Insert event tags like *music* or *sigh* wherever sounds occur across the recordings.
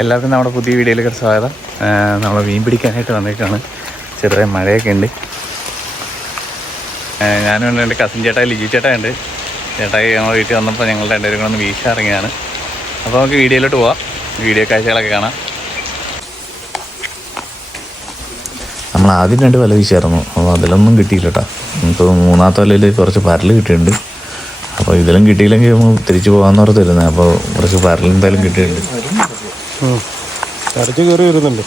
എല്ലാവർക്കും നമ്മുടെ പുതിയ വീഡിയോയിലേക്ക് സ്വാഗതം. നമ്മൾ മീൻ പിടിക്കാനായിട്ട് വന്നിട്ടാണ് ചെറിയ മഴയൊക്കെ ഉണ്ട്. ഞാനും ഉണ്ട് എന്റെ കസിൻ ചേട്ടായി ലിജി ചേട്ടായി ചേട്ടായി ഞങ്ങൾ വീട്ടിൽ വന്നപ്പോൾ ഞങ്ങൾ രണ്ടുപേരും കൂടെ ഒന്ന് വീശ ഇറങ്ങിയാണ് അപ്പോൾ നമുക്ക് വീഡിയോയിലോട്ട് പോവാം. വീഡിയോ കാഴ്ചകളൊക്കെ കാണാം. നമ്മൾ ആദ്യം രണ്ട് വല വീശായിരുന്നു. അപ്പോൾ അതിലൊന്നും കിട്ടിയില്ല കേട്ടോ. ഇപ്പോൾ മൂന്നാമത്തെ വലയിൽ കുറച്ച് പരൽ കിട്ടിയിട്ടുണ്ട്. അപ്പോൾ ഇതിലും കിട്ടിയില്ലെങ്കിൽ തിരിച്ചു പോകാമെന്ന് ഓർത്തിരുന്നത്. അപ്പോൾ കുറച്ച് പരൽ എന്തായാലും കിട്ടിയിട്ടുണ്ട്. കരച്ച് കയറി വരുന്നുണ്ട്.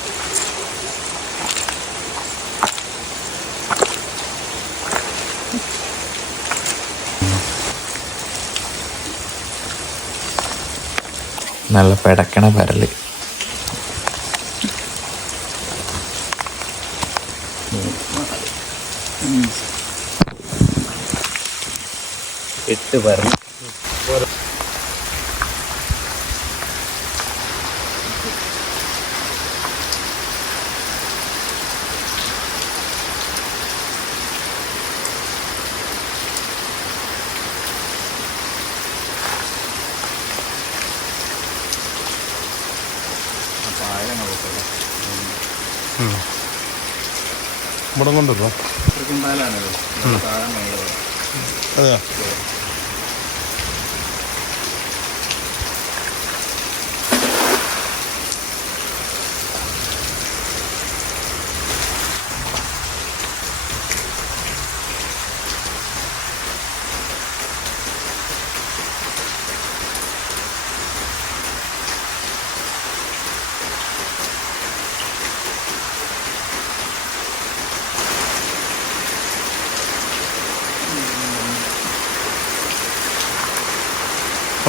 നല്ല പെടക്കണ പരൽ. എട്ട് പറഞ്ഞു ഇവിടെ കൊണ്ടുവരുമോ അതെയോ?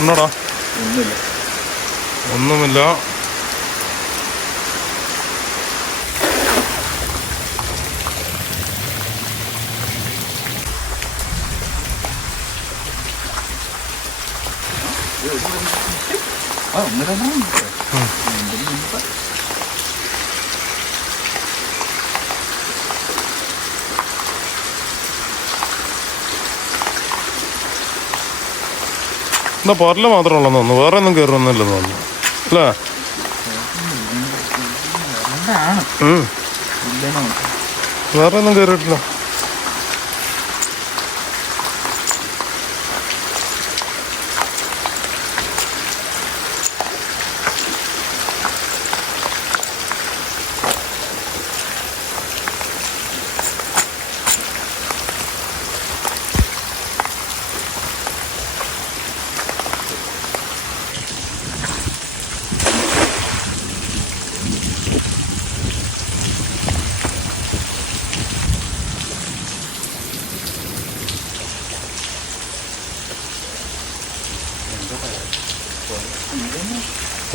ഒന്നോടാ ഒന്നുമില്ല. ഒന്നുമില്ല. ആ ഒന്ന് എന്നാ പൊരൽ മാത്രമേ ഉള്ളെന്ന് തോന്നുന്നു. വേറെ ഒന്നും കയറുന്നില്ലെന്ന് തോന്നുന്നു. അല്ലേ? വേറെ ഒന്നും കയറിയിട്ടില്ല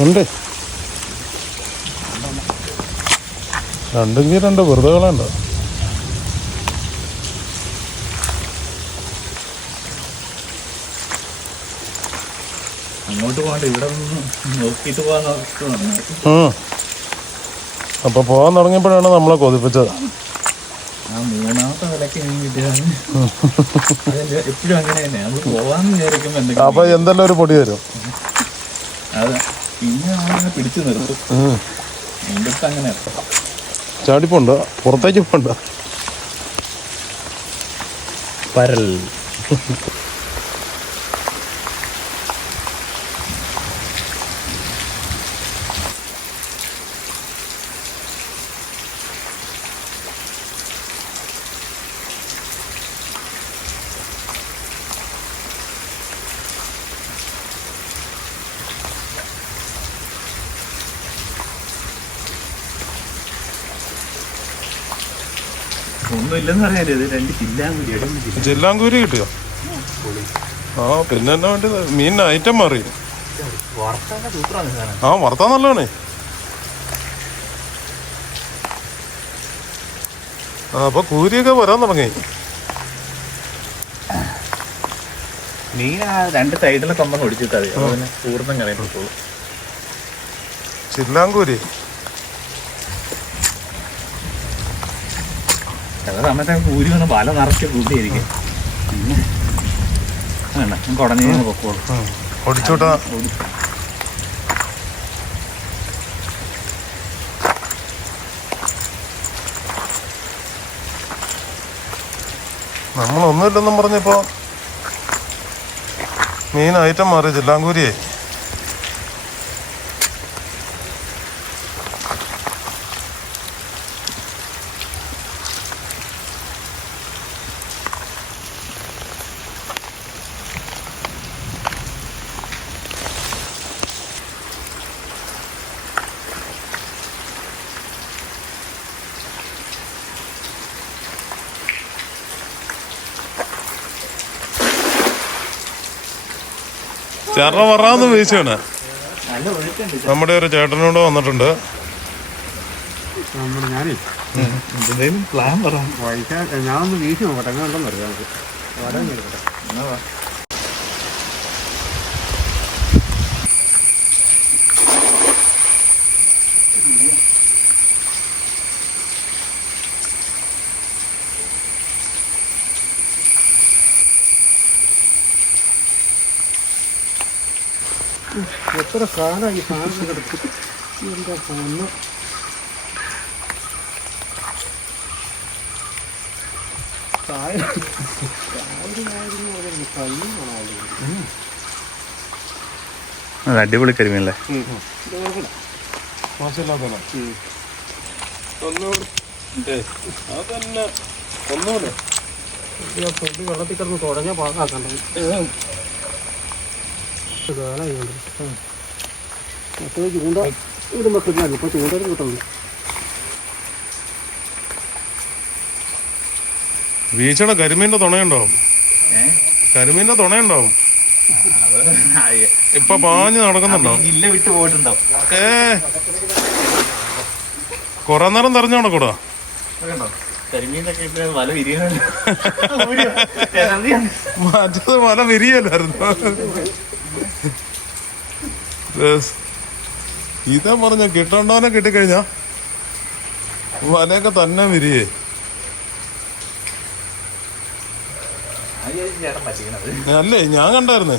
ഉണ്ട്. രണ്ട് വെറുതെ കളയണ്ട. അങ്ങോട്ട് പോകണ്ട ഇവിടെ നോക്കിയിട്ട് പോകാൻ അപ്പൊ പോകാൻ തുടങ്ങിയപ്പോഴാണ് നമ്മളെ കൊതിപ്പിച്ചത്. ആ മൂന്നാമത്തെ വിലക്ക് മീൻ കിട്ടിയതാണ് അതെന്റെ എപ്പോഴും അങ്ങനെ തന്നെ. നമ്മൾ പോവാന്ന് വിചാരിക്കുമ്പോ എന്തെങ്കിലും അപ്പൊ എന്തെല്ലാം ഒരു പൊടി വരും? അതെ പിന്നെ നമ്മളങ്ങനെ പിടിച്ചു നിർത്തും. ഉം. എന്റെ അടുത്ത് അങ്ങനെ? ചാടിപ്പോണ്ട. പുറത്തേക്ക് പോണ്ട. പരൽ. ഒന്നുമില്ലെന്ന് രണ്ട് കിട്ടിയോ? ആ പിന്നെ എന്നാ വേണ്ടത്? മീൻ ഐറ്റം മാറി. ആ വറുത്താൻ നല്ലതാണ്. ആ അപ്പൊ കൂരിയൊക്കെ വരാൻ തുടങ്ങി. മീൻ ആ രണ്ട് സൈഡിലെ കൊമ്പം ഒടിച്ചിട്ട് മതി. അതിന് പൂർണം കളയാൻ പറ്റുള്ളൂ ചില്ലാങ്കൂരി ചില സമയത്ത് ഊരി വന്ന് പല നിറച്ച് കൂട്ടിയിരിക്കും. പിന്നെ വേണ്ട നമുക്ക് പൊക്കോളൂ. നമ്മളൊന്നുമില്ലെന്നും പറഞ്ഞപ്പോ. മീൻ ഐറ്റം മാറി ചില്ലാങ്കൂരിയെ ചെറ വറാന്ന് വീശാണ് നമ്മുടെ ഒരു ചേട്ടനോട് വന്നിട്ടുണ്ട്. നമ്മൾ ഞാനേ എന്തെങ്കിലും പ്ലാൻ പറ. ഞാൻ ഞാനൊന്ന് വീശി നോക്കട്ടെ. അങ്ങനെ ഉണ്ടെന്ന് അറിയാം നമുക്ക്. വരാൻ എത്ര കാലമായി സാധനം കിടക്കും? എന്താ പൊന്ന് അത് അടിപൊളി കരിമീനല്ലേ? പൊടി വെള്ളത്തിൽ കിടന്ന് തുടങ്ങിയ പാകാക്കണ്ടത് മറ്റേ ചൂണ്ട കിട്ടുന്നില്ല കിട്ടുന്നു കരിമീന്റെ തുണയുണ്ടാവും? കരിമീന്റെ തുണയുണ്ടാവും ഇപ്പൊ പാഞ്ഞു നടക്കുന്നുണ്ടോ? ഇല്ല വിട്ട് പോയിട്ടുണ്ടാവും ഏ. കൊറേ നേരം തെരഞ്ഞു നടക്കൂടാ. *laughs* മറ്റത് വല വിരിയല്ലായിരുന്നു. ഇതാ പറഞ്ഞ കിട്ടണ്ടോനെ കിട്ടിക്കഴിഞ്ഞാ വലയൊക്കെ തന്നെ വിരിയേ. അല്ലേ ഞാൻ കണ്ടായിരുന്നു.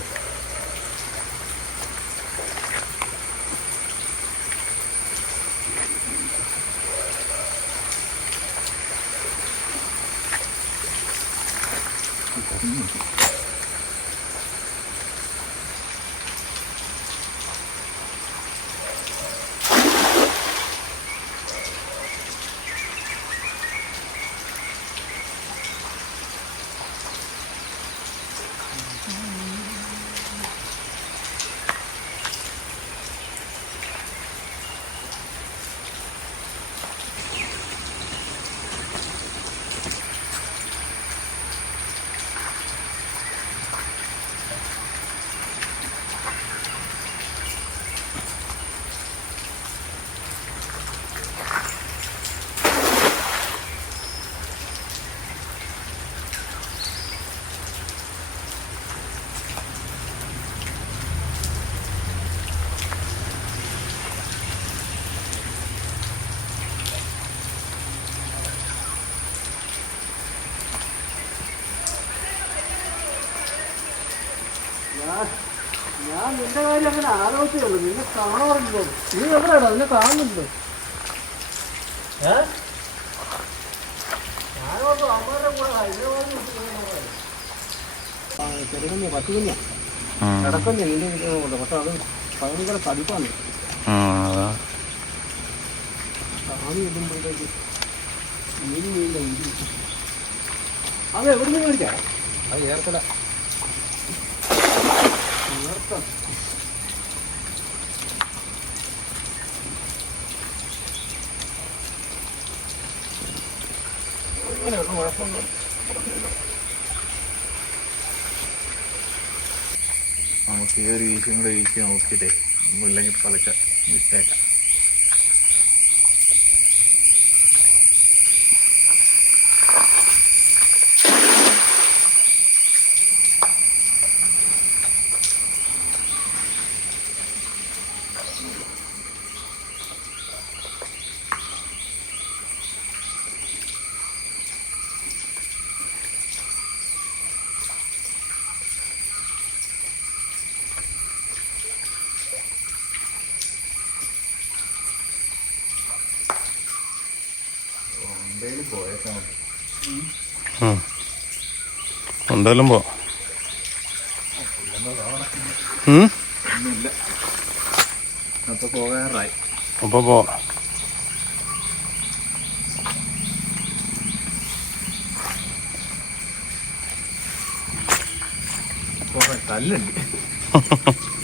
ഞാൻ നിന്റെ കാര്യം അങ്ങനെ ആലോചിച്ചുള്ളൂ നിന്നെ കാണാറുണ്ടോ നീ എവിടെയാടാ നിന്നെ കാണുന്നുണ്ടോ? ചെറുകുഞ്ഞ പത്തുകുഞ്ഞ കിടക്കുന്ന നിന്റെ വീട്ടിലുണ്ട് പക്ഷെ അത് ഭയങ്കര തടിപ്പാണ്. സ്വാമി ഇടുമ്പോഴത്തേക്ക് മീൻ മീനില്ല അത് എവിടെ നിന്ന് മേടിക്കാം? അത് ഏർക്കല. കുഴപ്പമൊന്നും നമുക്ക് ഈ ഒരു വീശും കൂടെ വീശി നോക്കിയിട്ടേ. ഒന്നുമില്ലെങ്കിൽ പതുക്കെ വിട്ടേക്കാം. എന്തായാലും പോ. അപ്പൊ പോ. കല്ലുണ്ട് *laughs*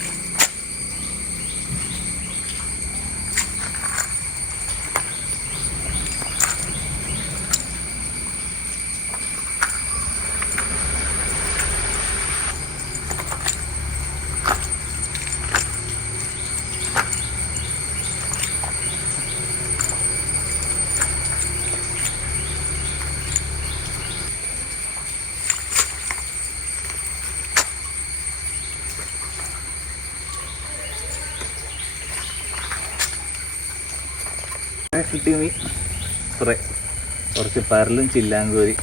കിട്ടി മീൻ കുറേ കുറച്ച് പരലും ചില്ലാങ്കോരി.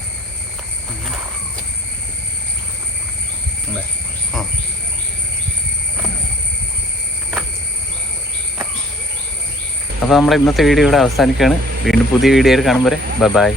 അപ്പോൾ നമ്മുടെ ഇന്നത്തെ വീഡിയോ ഇവിടെ അവസാനിക്കുകയാണ്. വീണ്ടും പുതിയ വീഡിയോയിൽ കാണുമ്പോൾ ബൈ ബൈ